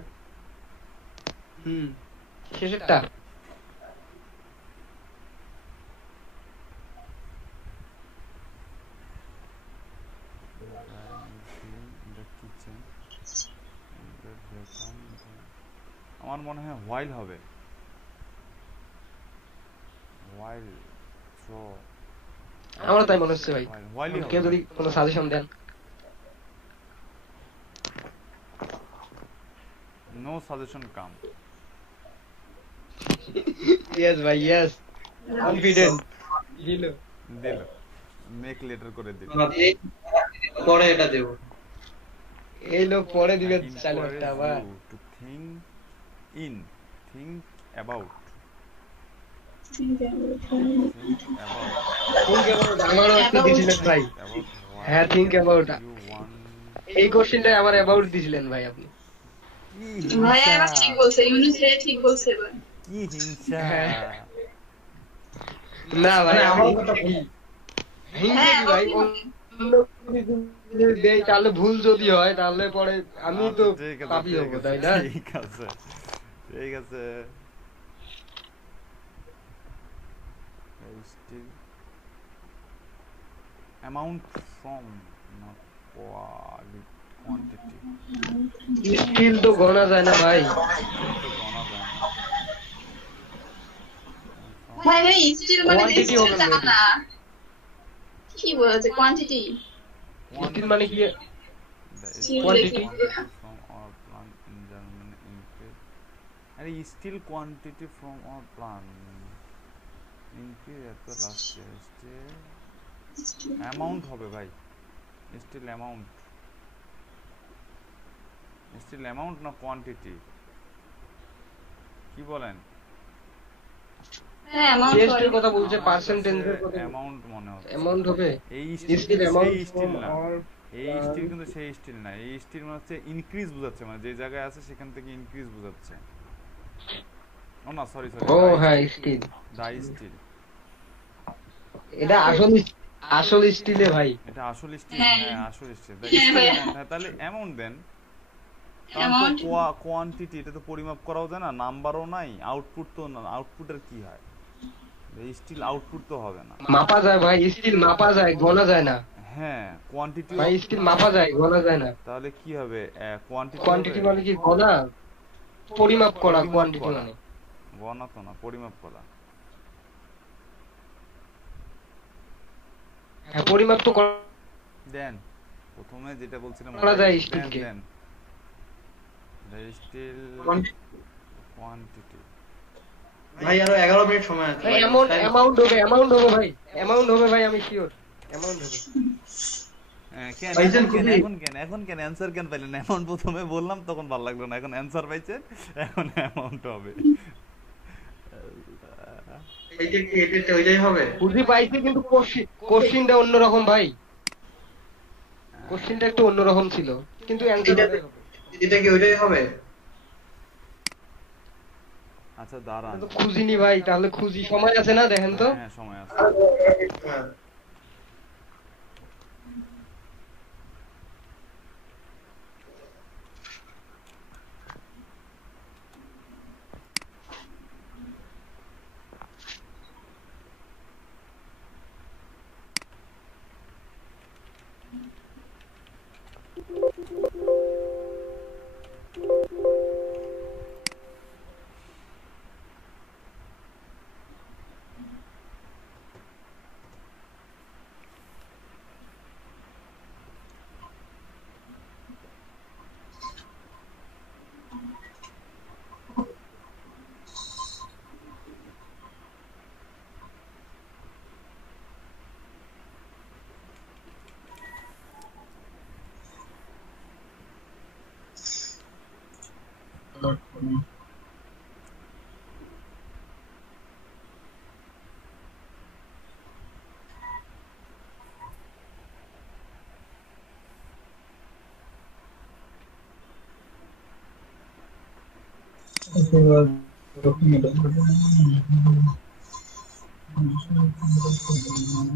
শেষেরটা আমার মনে হয় while হবে, while throw, আমারও তাই মনে হচ্ছে ভাই। while কেউ যদি কোনো সাজেশন দেন। no suggestion come. yes ভাই yes confident দিল। দিল মেক লেটার করে দিন। পরে এটা দেব, এই লোক পরে দিবে Encourage চালু একটা আবার। you to think about Think about আমারও একটু দিছিলেন ভাই। হ্যাঁ, থিংক অ্যাবাউট, you want এই কোশ্চেনটা আমার অ্যাবাউট দিছিলেন ভাই আপনি। ভাইয়া এবার ঠিক বলছে, ইউনুস রে ঠিক বলছে এবার। কি হিংসা। না ভাই আমার কথা কি হিংসা কি ভাই, অন্য কিছু যদি দেই তাহলে ভুল যদি হয় তাহলে পরে আমি তো ঠিক আছে, পাপি হব, তাই না? ঠিক আছে, ঠিক আছে। Still amount from not quantity still তো গণা যায় না ভাই। তো গণা যায় না। ভাই ভাই স্টিল মানে Quantity হবে স্টিল না। না, কি বলছে কোয়ান্টিটি? স্টিল মানে কি? The Still quantity from our plant in Germany increase. আরে still quantity from our plant increase at the last year. Still amount হবে ভাই, still amount না কোয়ান্টিটি, কি বলেন? হ্যাঁ অ্যামাউন্ট টেস্টের কথা বলছে, পার্সেন্টেজের কথা। অ্যামাউন্ট মনে হচ্ছে, অ্যামাউন্ট হবে, এই স্টিল স্টিল অ্যামাউন্ট সেই স্টিল না, এই স্টিল কিন্তু সেই স্টিল না, এই স্টিল মানে হচ্ছে ইনক্রিজ বোঝাচ্ছে, মানে যে জায়গায় আছে সেখান থেকে ইনক্রিজ বোঝাচ্ছে। ও না, সরি ও হ্যাঁ স্টিল, ডাই স্টিল, এটা আসল স্টিলে ভাই, এটা আসল স্টিল। হ্যাঁ। হ্যাঁ আসল স্টিল। হ্যাঁ, তাহলে অ্যামাউন্ট দেন, Amount? কোয়ান্টিটি এটা তো পরিমাপ করাও যায় না, নাম্বারও নাই, আউটপুট তো না, আউটপুটের কি হয়? স্টিল আউটপুট তো হবে না। মাপা যায় ভাই, স্টিল মাপা যায়, গণা যায় না হ্যাঁ কোয়ান্টিটি ভাই, স্টিল মাপা যায়, গণা যায় না। তাহলে কি হবে? কোয়ান্টিটি মানে কি গণা, পরিমাপ করা, কোয়ান্টিটি মানে গণা তো না, পরিমাপ করা। হ্যাঁ পরিমাপ তো করা দেন প্রথমে যেটা বলছিলাম করা যায় দেন, স্টিলকে। দেন স্টিল কোয়ান্টিটি। ভাই আরো 11 মিনিট সময় আছে ভাই ভাই। অ্যামাউন্ট হবে ভাই, অ্যামাউন্ট হবে ভাই, আমি শিওর অ্যামাউন্ট হবে। কেন পাইছেন এখন খুবই? এখন কেন অ্যানসার কেন পাইলেন? অ্যামাউন্ট প্রথমে বললাম তখন ভালো লাগলো না, এখন অ্যানসার পাইছেন, এখন অ্যামাউন্ট হবে। এইটা কি এটা ওইটাই হবে? বুঝি পাইছি, কিন্তু কোশ্চেনটা অন্যরকম ভাই, কোশ্চেনটা একটু অন্যরকম ছিল, কিন্তু অ্যানসার হবে। এটা কি ওইটাই হবে? আচ্ছা দাঁড়ান, তো খুঁজিনি ভাই, তাহলে খুঁজি, সময় আছে না, দেখেন তো। হ্যাঁ সময় আছে। হ্যাঁ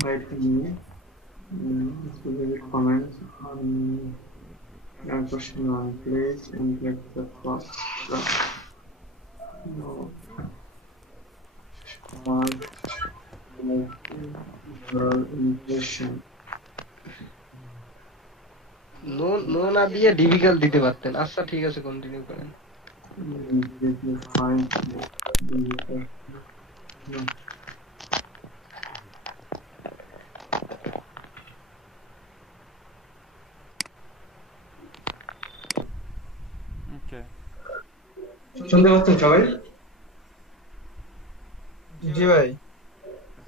Write me specific comments on your question one, please, and get the first draft. No. What your impression? No না দিয়ে ডিফিকাল্ট দিতে পারতেন। আচ্ছা ঠিক আছে, কন্টিনিউ করেন। Did you find no. ওকে, শুনতে পাচ্ছেন সবাই? জি ভাই।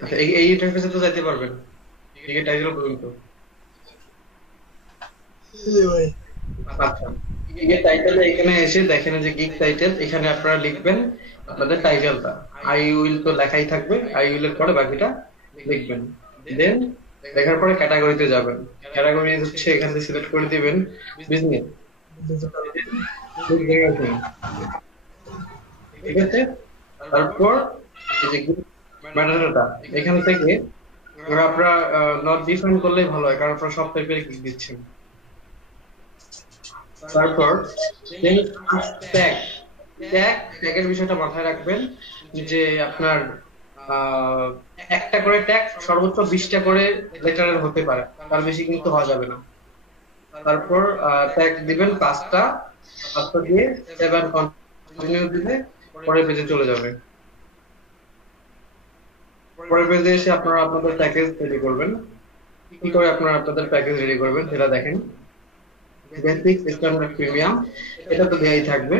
আচ্ছা এই ইন্টারফেসে তো যাইতে পারবেন, গিগের টাইটেল পর্যন্ত? আচ্ছা, গিগের টাইটেলে এখানে এসে দেখেন যে গিগ টাইটেল, এখানে আপনারা লিখবেন আপনাদের টাইটেলটা। আই উইল তো লেখাই থাকবে, আই উইল এর পরে বাকিটা লিখবেন। দেন লেখার পরে ক্যাটাগরিতে যাবেন। ক্যাটাগরি হচ্ছে এখান থেকে সিলেক্ট করে দিবেন বিজনেস, ঠিক আছে? তারপর এই যে ম্যাটারটা এখান থেকে আপনারা নট ডিফাইন করলেই ভালো হয়, কারণ আপনারা সব টাইপের গিগ দিচ্ছেন। তারপর ট্যাগের বিষয়টা মাথায় রাখবেন যে আপনার একটা করে ট্যাগ সর্বোচ্চ 20টা করে লেটারের হতে পারে, তার বেশি কিন্তু হওয়া যাবে না। তারপর ট্যাগ দিবেন 5টা দিয়ে সেভ এন্ড কন্টিনিউ দিলে পরের পেজে চলে যাবে। পরের পেজে এসে আপনারা আপনাদের প্যাকেজ রেডি করবেন। কি করে আপনারা আপনাদের প্যাকেজ রেডি করবেন সেটা দেখেন। বেসিক, স্ট্যান্ডার্ড, প্রিমিয়াম এটা তো দেয়াই থাকবে।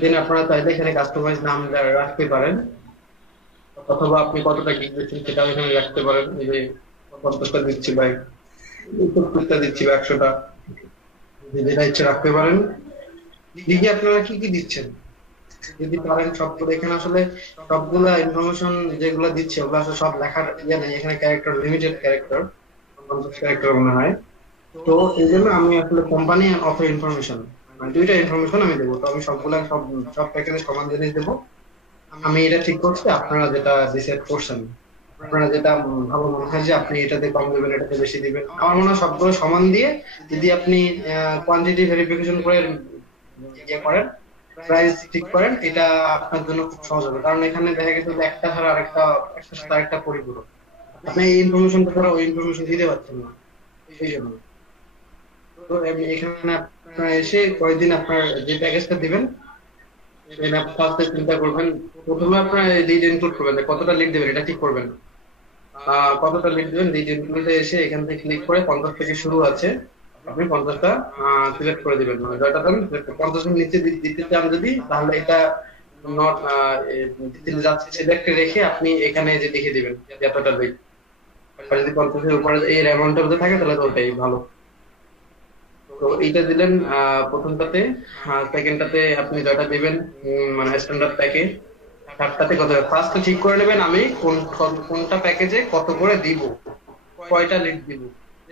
দেন আপনারা চাইলে এখানে কাস্টমাইজ নাম রাখতে পারেন, অথবা আপনি কতটা গিগ দিচ্ছেন সেটাও এখানে রাখতে পারেন। এই যে 50টা দিচ্ছি ভাই, 70টা দিচ্ছি বা 100টা, যেটা ইচ্ছে রাখতে পারেন। গিগে আপনারা কি কি দিচ্ছেন যদি পারেন সবগুলো, এখানে আসলে সবগুলা ইনফরমেশন যেগুলো দিচ্ছে ওগুলো আসলে সব লেখার ইয়ে নেই, এখানে ক্যারেক্টার লিমিটেড ক্যারেক্টার, 50 ক্যারেক্টার মনে হয়। তো এই জন্য আমি আসলে কোম্পানি অফার ইনফরমেশন মানে 2টা ইনফরমেশন আমি দেবো। তো আমি সবগুলা সব প্যাকেজে সমান জিনিস দেবো। আমি এটা ঠিক করছি, আপনারা যেটা ডিসাইড করছেন, আপনারা যেটা ভালো মনে হয় যে আপনি এটাতে কম দেবেন এটাতে বেশি দিবেন, আমার মনে হয় সবগুলো সমান দিয়ে যদি আপনি কোয়ান্টিটি ভেরিফিকেশন করে ইয়ে করেন, প্রাইস ঠিক করেন, এটা আপনার জন্য খুব সহজ হবে। কারণ এখানে দেখা গেছে যে একটা ছাড়া আরেকটা পরিপূরক, আপনি এই ইনফরমেশনটা ছাড়া ওই ইনফরমেশন দিতে পারছেন না। সেই জন্য তো এখানে আপনারা এসে কয়েকদিন আপনার যে প্যাকেজটা দিবেন ফার্স্টে চিন্তা করবেন। প্রথমে আপনার লিড ইনক্লুড করবেন, কতটা লিড দেবেন এটা ঠিক করবেন। কতটা লিড দেবেন, লিড ইনক্লুডে এসে এখান থেকে ক্লিক করে 50 থেকে শুরু আছে, আপনি 50টা সিলেক্ট করে দিবেন। মানে যতটা দেন 50 এর নিচে দিতে চান যদি, তাহলে এটা নট দিতে যাচ্ছে সিলেক্ট রেখে আপনি এখানে যে লিখে দিবেন এতটা লিড। আর যদি 50 এর উপরে এই অ্যামাউন্টটা মধ্যে থাকে তাহলে তো ওটাই ভালো। তো এইটা দিলেন প্রথমটাতে। সেকেন্ডটাতে আপনি যেটা দিবেন মানে স্ট্যান্ডার্ড প্যাকেজ, থার্ডটাতে কত, ফার্স্ট ঠিক করে নেবেন আমি কোনটা প্যাকেজে কত করে দিব, কয়টা লিড দিব।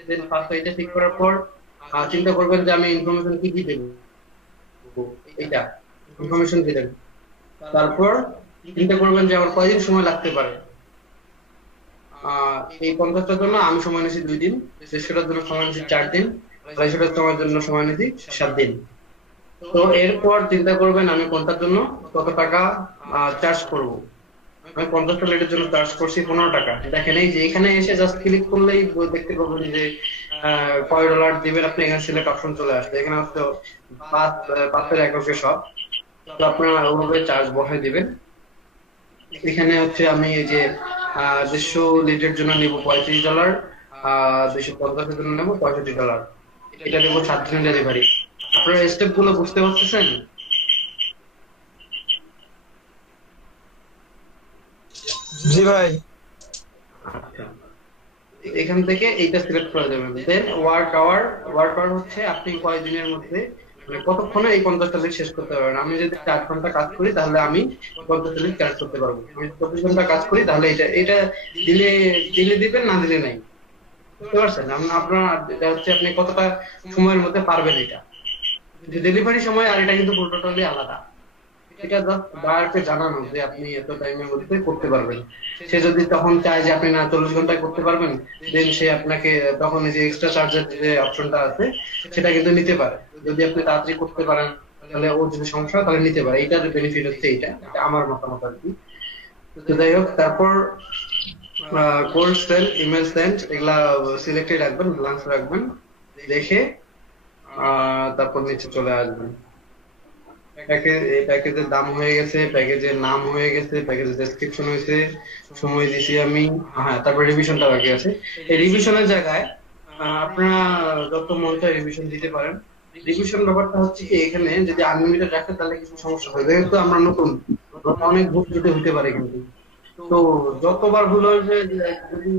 দেন ফার্স্ট এটা ঠিক করার পর চিন্তা করবেন যে আমি ইনফরমেশন কি কি দেব, এইটা ইনফরমেশন দিলেন। তারপর চিন্তা করবেন যে আমার কয়দিন সময় লাগতে পারে। এই 50টার জন্য আমি সময় নিয়েছি 2 দিন, 100টার জন্য সময় নিয়েছি 4 দিন, 250টার সময়ের জন্য সময় নিয়েছি 7 দিন। তো এরপর চিন্তা করবেন আমি কোনটার জন্য কত টাকা চার্জ করব। আমি 50টা লিডের জন্য চার্জ করছি 15 টাকা। দেখেন এই যে এখানে এসে জাস্ট ক্লিক করলেই দেখতে পাবেন যে কয় ডলার দিবেন আপনি, এখানে সিলেক্ট অপশন চলে আসবে। এখানে হচ্ছে 5 এর এককে সব, তো আপনারা ওভাবে চার্জ বসায় দিবেন। এখানে হচ্ছে আমি এই যে 150 লিডের জন্য নেব $35, 250 এর জন্য নেব $65, এটা নেব 7 দিনের ডেলিভারি। আপনারা স্টেপ গুলো বুঝতে পারতেছেন? জি ভাই। আচ্ছা, এখান থেকে এইটা সিলেক্ট করে দেবেন। দেন ওয়ার্ক আওয়ার হচ্ছে আপনি কয় দিনের মধ্যে মানে কতক্ষণে এই 50টা লিড শেষ করতে পারবেন। আমি যদি 4 ঘন্টা কাজ করি তাহলে আমি 50টা লিড কাজ করতে পারবো। আমি 24 ঘন্টা কাজ করি তাহলে এটা দিলে দিবেন, না দিলে নাই। বুঝতে পারছেন? আপনার এটা হচ্ছে আপনি কতটা সময়ের মধ্যে পারবেন এটা। ডেলিভারি সময় আর এটা কিন্তু টোটালি আলাদা। এটা জাস্ট বায়ারকে জানানো যে আপনি এত টাইমের মধ্যে করতে পারবেন। সে যদি তখন চায় যে আপনি না 40 ঘন্টায় করতে পারবেন, দেন সে আপনাকে তখন এই যে এক্সট্রা চার্জের যে অপশনটা আছে সেটা কিন্তু নিতে পারে। যদি আপনি তাড়াতাড়ি করতে পারেন তাহলে ওর যদি সমস্যা হয় তাহলে নিতে পারে। এইটার বেনিফিট হচ্ছে এটা আমার মতামত আর কি। তো যাই হোক, তারপর কোল্ড সেল, ইমেল সেন্ড এগুলা সিলেক্টেড রাখবেন, ব্ল্যাঙ্ক রাখবেন, দেখে তারপর নিচে চলে আসবেন। প্যাকেজের দাম হয়ে গেছে, প্যাকেজের নাম হয়ে গেছে, প্যাকেজের ডেসক্রিপশন হয়েছে, সময় দিছি আমি। হ্যাঁ, তারপর রিভিশনটা বাকি আছে। এই রিভিশনের জায়গায় আপনারা যত মন চায় রিভিশন দিতে পারেন। রিভিশন ব্যাপারটা হচ্ছে কি, এখানে যদি আনলিমিটেড রাখে তাহলে কিছু সমস্যা হয়, যেহেতু আমরা নতুন, অনেক ভুল হতে পারে কিন্তু। তো যতবার ভুল হয়েছে যদি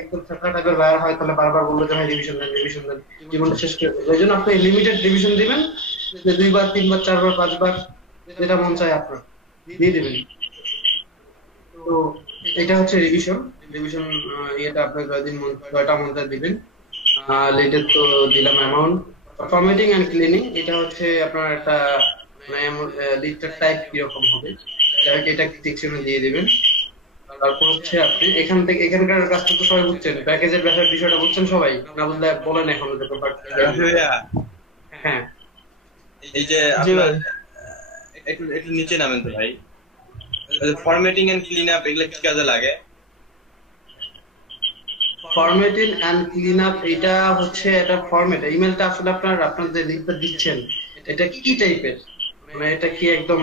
একদম ছাত্রা টাইপের বাইর হয় তাহলে বারবার বললো যে ভাই রিভিশন দেন জীবনটা শেষ করে দেবে। এই জন্য আপনি লিমিটেড রিভিশন দিবেন, যে 2 বার 3 বার 4 বার 5 বার যেটা মন চায় আপনার দিয়ে দিবেন। তো এটা হচ্ছে রিভিশন ইয়েটা আপনার কয়টা মন্ত্র দিবেন। লেটের তো দিলাম অ্যামাউন্ট। ফরম্যাটিং এন্ড ক্লিনিং এটা হচ্ছে আপনার একটা লিস্টার টাইপ কিরকম হবে এটা সেকশনে দিয়ে দিবেন। তারপর হচ্ছে আপনি এখানকার কাজটা তো সবাই বুঝছেন, প্যাকেজের বিষয়টা বুঝছেন সবাই, না বললে বলেন এখন। হ্যাঁ এই যে একটু নিচে নামেন তো ভাই, ফরম্যাটিং এন্ড ক্লিন আপ এগুলো কি কাজে লাগে? ফরম্যাটিং এন্ড ক্লিন আপ এটা হচ্ছে একটা ফরম্যাট। ইমেলটা আসলে আপনার যে লিঙ্কটা দিচ্ছেন এটা কি টাইপের, মানে এটা কি একদম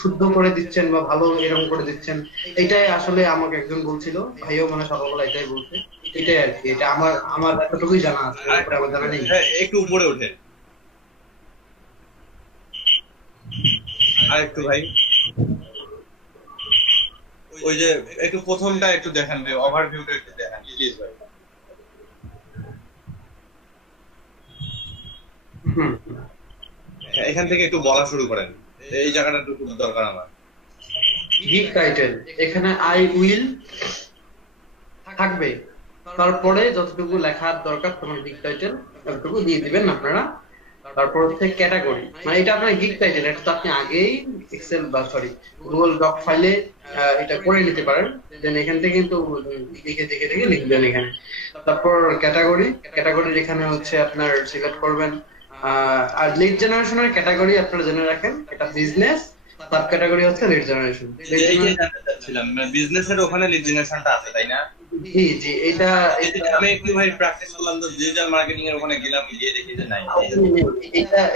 শুদ্ধ করে দিচ্ছেন বা ভালো এরকম করে দিচ্ছেন, এটাই আসলে আমাকে একজন বলছিল, ভাইও মানে সকালবেলা এটাই বলছে, এটাই আর কি। এটা আমার এতটুকুই জানা আছে, আমার জানা নেই। একটু উপরে ওঠে আর একটু ভাই, ওই যে একটু প্রথমটা একটু দেখান ভাই, ওভারভিউটা একটু দেখান প্লিজ ভাই। এখান থেকে একটু বলা শুরু করেন, এই জায়গাটা একটু দরকার আমার। গিগ টাইটেল এখানে আই উইল থাকবে, তারপরে যতটুকু লেখার দরকার তোমার গিগ টাইটেল ততটুকু দিয়ে দিবেন আপনারা। তারপর হচ্ছে ক্যাটাগরি, মানে এটা আপনার গিগ টাইটেল, এটা তো আপনি আগেই এক্সেল বা গুগল ডক ফাইলে এটা করে নিতে পারেন, দেন এখান থেকে কিন্তু দেখে লিখবেন এখানে। তারপর ক্যাটাগরির এখানে হচ্ছে আপনার সিলেক্ট করবেন। আর লিড জেনারেশনের ক্যাটাগরি আপনারা জেনে রাখেন, এটা বিজনেস, সাব ক্যাটাগরি হচ্ছে লিড জেনারেশন। বিজনেসের ওখানে লিড জেনারেশনটা আছে তাই না? জি এটা আমি একটু ভাই প্র্যাকটিস করলাম তো ডিজিটাল মার্কেটিং এর ওখানে গেলাম, গিয়ে দেখি যে নাই।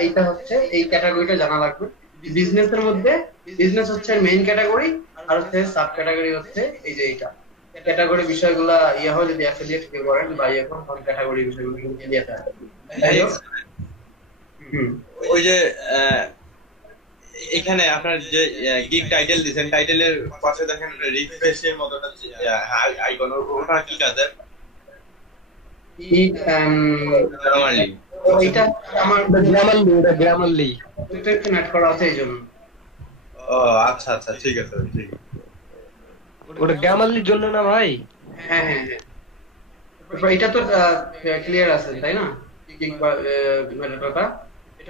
এটা হচ্ছে এই ক্যাটাগরিটা জানা লাগবে। বিজনেসের মধ্যে বিজনেস হচ্ছে মেইন ক্যাটাগরি, আর হচ্ছে সাব ক্যাটাগরি হচ্ছে এই যে এইটা। ক্যাটাগরি বিষয়গুলো হয় যদি অ্যাফিলিয়েট কেউ করেন বা কোন ক্যাটাগরি বিষয়গুলো দিয়ে থাকে। ওই যে এখানে আপনার যে গিগ টাইটেল দিবেন, টাইটেলের পাশে দেখেন রিফ্রেশের মতো একটা আইকন, ওটা কি কাজে? এটা আমার গ্রামারলি এটা কানেক্ট করা আছে এইজন্য। ও আচ্ছা ঠিক আছে ঠিক আছে। ওটা গ্রামারলির জন্য না ভাই? হ্যাঁ এটা তো ক্লিয়ার আছে তাই না? গিগ বা মেটাটা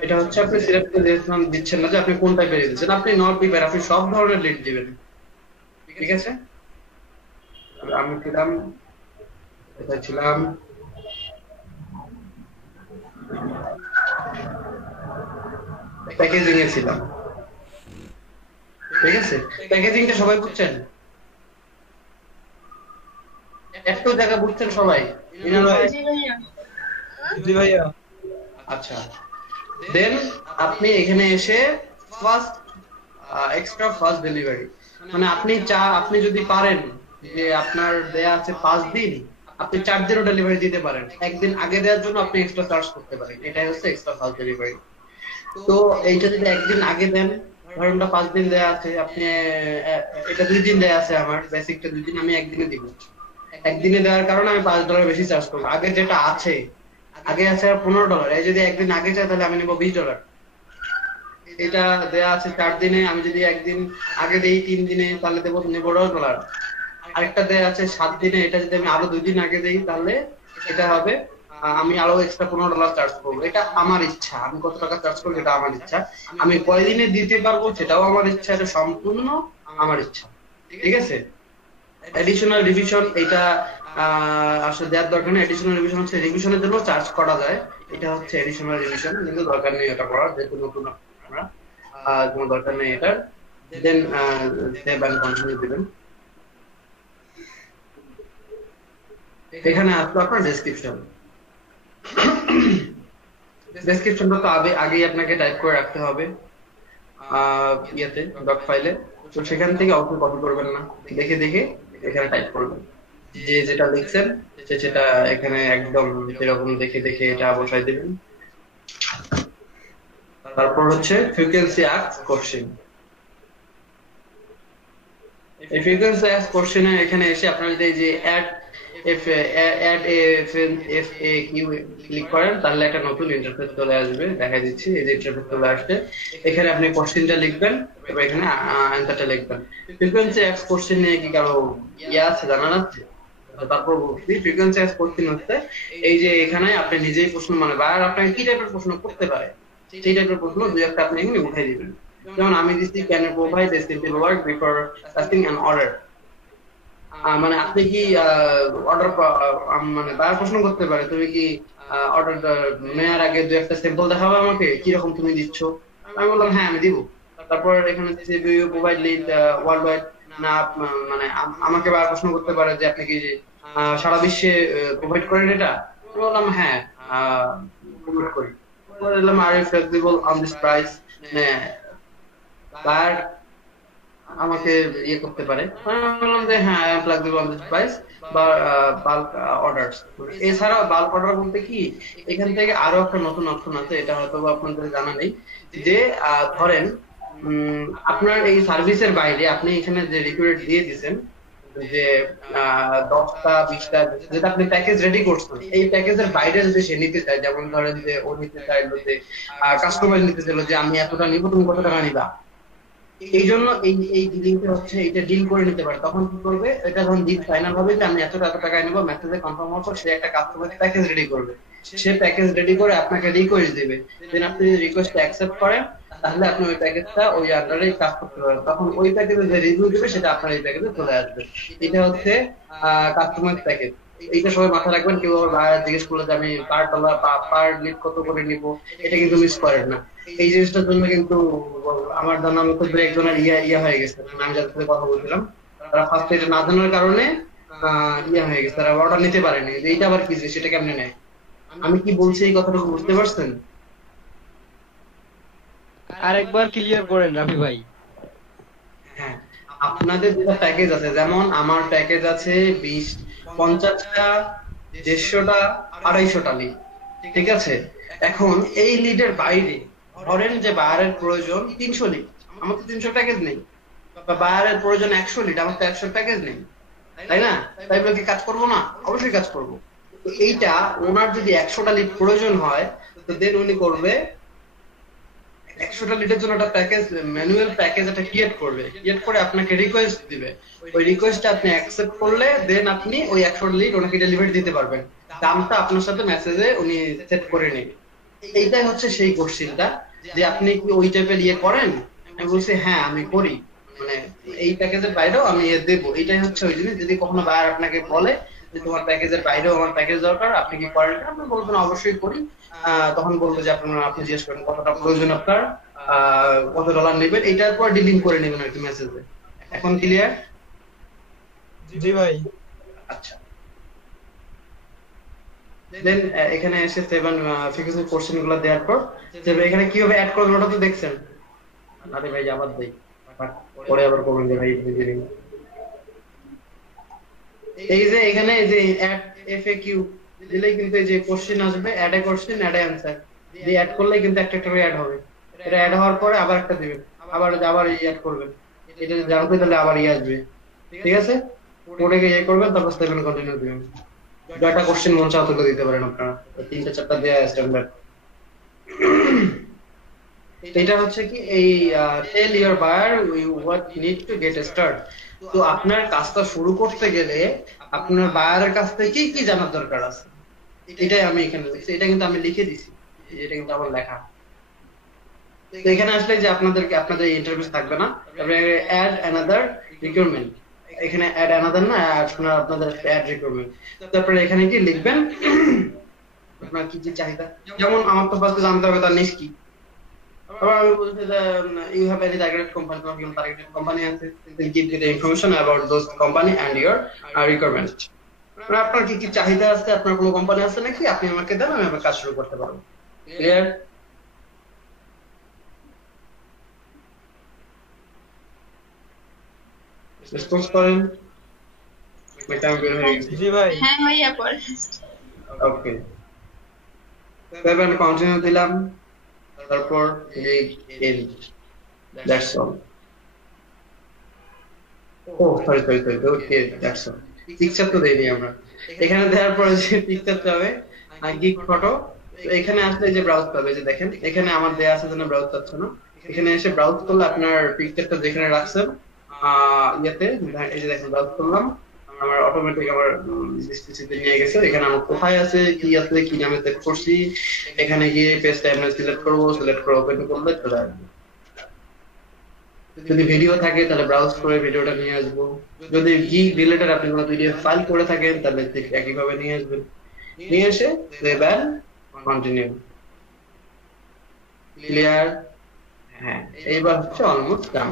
এটা হচ্ছে আপনি সিলেক্ট দিচ্ছেন না যে আপনি কোন টাইপের দিচ্ছেন, আপনি নট প্রিপেয়ার, আপনি সব ধরনের লিড দিবেন। ঠিক আছে, আমি ছিলাম প্যাকেজিং এ ছিলাম। ঠিক আছে, প্যাকেজিংটা সবাই বুঝছেন? একটু জায়গা বুঝছেন সবাই? জি ভাইয়া। আচ্ছা, দেন আপনি এখানে এসে ফার্স্ট এক্সট্রা ফার্স্ট ডেলিভারি, মানে আপনি যদি পারেন যে আপনার দেয়া আছে 5 দিন, আপনি 4 দিনও ডেলিভারি দিতে পারেন। একদিন আগে দেওয়ার জন্য আপনি এক্সট্রা চার্জ করতে পারেন, এটাই হচ্ছে এক্সট্রা ফার্স্ট ডেলিভারি। তো এইটা যদি একদিন আগে দেন, ধরুন 5 দিন দেয়া আছে, আপনি এটা 2 দিন দেয়া আছে, আমার বেসিকটা 2 দিন, আমি একদিনে দিব। একদিনে দেওয়ার কারণে আমি $5 বেশি চার্জ করবো। আগে যেটা আছে $15, এই যদি একদিন আগে চাই তাহলে আমি নেবো $20। এটা দেয়া আছে 4 দিনে, আমি যদি একদিন আগে দেই 3 দিনে তাহলে নেবো $10। আরেকটা দেয়া আছে 7 দিনে, এটা যদি আমি আরো 2 দিন আগে দেই তাহলে এটা হবে আমি আরো এক্সট্রা $15 চার্জ করবো। এটা আমার ইচ্ছা, আমি কত টাকা চার্জ করবো এটা আমার ইচ্ছা। আমি কয়দিনে দিতে পারবো সেটাও আমার ইচ্ছা, এটা সম্পূর্ণ আমার ইচ্ছা। ঠিক আছে, এডিশনাল রিভিশন এটা আসলে দেওয়ার দরকার নেই। এডিশনাল রিভিশন হচ্ছে রিভিশনের জন্য চার্জ করা যায়, এটা হচ্ছে এডিশনাল রিভিশন, কিন্তু দরকার নেই এটা করার, যেহেতু নতুন আপনারা কোনো দরকার নেই এটার। দেন সেভ এন্ড কন্টিনিউ দিবেন। এখানে আসলো আপনার ডেসক্রিপশনটা তো আগেই আপনাকে টাইপ করে রাখতে হবে ইয়েতে ডক ফাইলে, তো সেখান থেকে অবশ্যই কপি করবেন না, দেখে এখানে টাইপ করবেন। যে যেটা লিখছেন সেটা এখানে একদম এরকম দেখে এটা বসাই দিবেন। তারপর হচ্ছে ফ্রিকোয়েন্সি আস্ক কোশ্চেন, এই ফ্রিকোয়েন্সি অ্যাজ কোশ্চেনে এখানে এসে আপনারা যদি এই যে অ্যাড FAQ ক্লিক করেন তাহলে একটা নতুন ইন্টারফেস চলে আসবে, দেখা দিচ্ছি এই যে ইন্টারফেস চলে আসছে। এখানে আপনি কোশ্চেনটা লিখবেন, তারপর এখানে অ্যানসারটা লিখবেন। ফ্রিকোয়েন্সি অ্যাজ কোশ্চেন নিয়ে কি কারো আছে জানান আছে? তারপর ফ্রিকোয়েন্সি অ্যাজ কোশ্চেন হচ্ছে এই যে এখানে আপনি নিজেই প্রশ্ন মানে বাইরে আপনাকে কি টাইপের প্রশ্ন করতে পারে সেই টাইপের প্রশ্ন দুই একটা আপনি এখানে উঠাই দিবেন। যেমন আমি দিচ্ছি can you provide a simple word before placing an order. মানে আপনি কি অর্ডার মানে বাইরে প্রশ্ন করতে পারে তুমি কি অর্ডার নেওয়ার আগে দুই একটা স্যাম্পল দেখাবে আমাকে কিরকম তুমি দিচ্ছ? আমি বললাম হ্যাঁ আমি দিব। তারপর এখানে হচ্ছে do you provide lead worldwide, না মানে আমাকে বাইরে প্রশ্ন করতে পারে যে আপনি কি সারা বিশ্বে প্রোভাইড করেন এটা? আমি বললাম হ্যাঁ প্রোভাইড করি। বললাম are you flexible on this price, বাইরে আমাকে ইয়ে করতে পারে। আমি বললাম যে হ্যাঁ I am flexible on this price বা বাল্ক অর্ডারস। এছাড়া বাল্ক অর্ডার বলতে কি এখান থেকে আরো একটা নতুন অপশন আছে, এটা হয়তো আপনাদের জানা নেই, যে ধরেন আপনার এই সার্ভিসের বাইরে আপনি এখানে যে রিকোয়ার্ড দিয়ে দিয়েছেন যে 10টা 20টা যেটা আপনি প্যাকেজ রেডি করছেন, এই প্যাকেজের বাইরে যদি সে নিতে চায়, যেমন ধরেন যে ও নিতে চাইলো যে কাস্টমার নিতে চাইলো যে আমি এতটা নিবো তুমি কত টাকা নিবা, এই জন্য এই ডিলিংটা হচ্ছে এটা ডিল করে নিতে পারে। তখন কি করবে, এটা যখন ডিল ফাইনাল হবে যে আমি এত টাকা নিব, মেসেজে কনফার্ম হওয়ার পর সে একটা কাস্টমার প্যাকেজ রেডি করবে, সে প্যাকেজ রেডি করে আপনাকে রিকোয়েস্ট দিবে। দেন আপনি যদি রিকোয়েস্টটা অ্যাকসেপ্ট করেন তাহলে আপনি ওই প্যাকেজটা ওই আন্ডারে কাজ করতে পারবেন। তখন ওই প্যাকেজে যে রিভিউ দিবে সেটা আপনার এই প্যাকেজে চলে আসবে। এটা হচ্ছে কাস্টমার প্যাকেজ। এইটা সবাই মাথায় রাখবেন। কেউ আবার জিজ্ঞেস করলো যে আমি পার ডলার পার লিড কত করে নিব, এটা কিন্তু মিস করেন না। এই জিনিসটার জন্য কিন্তু আমার জানার মতো দু একজনের ইয়া হয়ে গেছে, আমি যাদের সাথে কথা বলছিলাম তারা ফার্স্ট এটা না জানার কারণে ইয়া হয়ে গেছে, তারা অর্ডার নিতে পারেনি। এইটা আবার কি সেটা কেমনে নেয়? আমি কি বলছি এই কথাটুকু বুঝতে পারছেন? আরেকবার ক্লিয়ার করেন রাফি ভাই। হ্যাঁ, আপনাদের যেটা প্যাকেজ আছে, যেমন আমার প্যাকেজ আছে 50টা 150টা 250টা লিড, ঠিক আছে? এখন এই লিডের বাইরে ধরেন যে বায়ারের প্রয়োজন 300 লিড, আমার তো 300 প্যাকেজ নেই, বা বায়ারের প্রয়োজন 100 লিড, আমার তো 100 প্যাকেজ নেই, তাই না? তাই বলে কি কাজ করবো না? অবশ্যই কাজ করবো। এইটা ওনার যদি 100টা লিড প্রয়োজন হয় তো দেন উনি করবে 100টা লিডের জন্য একটা প্যাকেজ, ম্যানুয়াল প্যাকেজ একটা ক্রিয়েট করবে, ক্রিয়েট করে আপনাকে রিকোয়েস্ট দিবে। ওই রিকোয়েস্টটা আপনি অ্যাকসেপ্ট করলে দেন আপনি ওই 100 লিড ওনাকে ডেলিভারি দিতে পারবেন। দামটা আপনার সাথে মেসেজে উনি সেট করে নেবে। এইটাই হচ্ছে সেই কোশ্চেনটা যে আপনি কি ওই টাইপের ইয়ে করেন? আমি বলছি হ্যাঁ আমি করি, মানে এই প্যাকেজের বাইরেও আমি দেবো। এইটাই হচ্ছে ওই জিনিস। যদি কখনো বায়ার আপনাকে বলে যে তোমার প্যাকেজের বাইরেও আমার প্যাকেজ দরকার, আপনি কি করেন? আপনি বলবেন অবশ্যই করি। তখন বলবো যে আপনি জিজ্ঞেস করেন কতটা প্রয়োজন আপনার, কত ডলার নেবেন, এইটার পর ডিলিং করে নেবেন আর কি মেসেজে। এখন ক্লিয়ার? জি ভাই। আচ্ছা, দেন এখানে এসে 7 ফিক্সড কোশ্চেন গুলো দেওয়ার পর এখানে কিভাবে অ্যাড করবেন ওটা তো দেখছেন। আরে ভাই আবার দেই, পরে আবার করবেন যে ভাই এই যে এখানে এই যে অ্যাড এফএকিউ দিলেই কিন্তু এই যে কোশ্চেন আসবে, add a question add a answer দিয়ে অ্যাড করলে কিন্তু একটা করে অ্যাড হবে। এটা অ্যাড হওয়ার পরে আবার একটা দিবেন, আবার অ্যাড করবেন। এটা যদি জানতে তাহলে আবার আসবে, ঠিক আছে? পরে গিয়ে করবেন, তারপর 7 কন্টিনিউ দিবেন। দুটো কোশ্চেন মন চাও তো দিতে পারেন আপনারা, 3টা 4টা দেয়া স্ট্যান্ডার্ড। এটা হচ্ছে কি এই tell your buyer what you need to get start. তো আপনার কাজটা শুরু করতে গেলে আপনার বায়ারের কাছ থেকে কি কি জানার দরকার আছে, এটাই আমি এখানে লিখছি। এটা কিন্তু আমি লিখে দিছি, এটা কিন্তু আমার লেখা। তো এখানে আসলে যে আপনাদের ইন্টারভিউ থাকবে না, তারপরে অ্যাড অ্যানাদার রিকোয়ারমেন্ট, এখানে অ্যাড অ্যানাদার না আপনাদের অ্যাড রিকোয়ারমেন্ট। তারপরে এখানে কি লিখবেন আপনার কি কি চাহিদা। যেমন আমার তো ফার্স্টে জানতে হবে তার নিশ কি। আবার আমি বলছি যে you have any targeted company, or your targeted company আছে, then give the information about those company and your requirement. আপনার কি কি চাহিদা আছে, আপনার কোনো কোম্পানি আছে নাকি, আপনি আমাকে দেন, আমি আমার কাজ শুরু করতে পারবো। ক্লিয়ার? রেসপন্স করেন। জি ভাই। হ্যাঁ ভাইয়া পরে। ওকে, তারপর আমি কন্টিনিউ দিলাম, তারপর এই end, that's all. Oh sorry okay that's all. Picture তো দেইনি আমরা। এখানে দেওয়ার পরে যে পিকচারটা হবে গিগ ফটো, এখানে আসলে যে ব্রাউজ পাবে, যে দেখেন এখানে আমার দেয়া আছে জন্য ব্রাউজ পাচ্ছ না, এখানে এসে ব্রাউজ করলে আপনার পিকচারটা যেখানে রাখছেন ইয়েতে, এই যে দেখেন ব্রাউজ করলাম, আমার অটোমেটিক আমার ডিসপ্লেতে নিয়ে গেছে। এখানে আমার কোথায় আছে, কি আছে, কি নামে সেভ করছি, এখানে গিয়ে পেজটা আমরা সিলেক্ট করব, সিলেক্ট করে ওপেন করলে চলে আসবে। যদি ভিডিও থাকে তাহলে ব্রাউজ করে ভিডিওটা নিয়ে আসবো। যদি গিগ রিলেটেড আপনি কোনো পিডিএফ ফাইল করে থাকেন তাহলে ঠিক একই ভাবে নিয়ে আসবেন। নিয়ে এসে সেভ এন্ড কন্টিনিউ। ক্লিয়ার? হ্যাঁ, এইবার হচ্ছে অলমোস্ট ডান।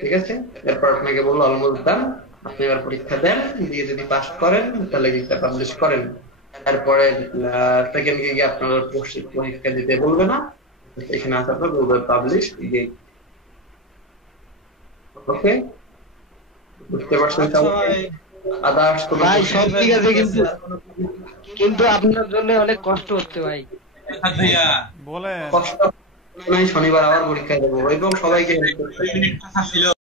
ঠিক আছে, এরপর আপনাকে বললো অলমোস্ট ডান, আপনি এবার পরীক্ষা দেন, দিয়ে যদি পাস করেন তাহলে গিগটা পাবলিশ করেন। তারপরে সেকেন্ড গিগে আপনার পরীক্ষা দিতে বলবে না, এখানে আসার পর বলবে পাবলিশ গিগ। ওকে, বুঝতে পারছেন? আদার্স ভাই সব ঠিক আছে, কিন্তু আপনার জন্য অনেক কষ্ট হচ্ছে ভাই। বলে কষ্ট নাই, শনিবার আবার পরীক্ষা দেবো এবং সবাইকে হেল্প করতে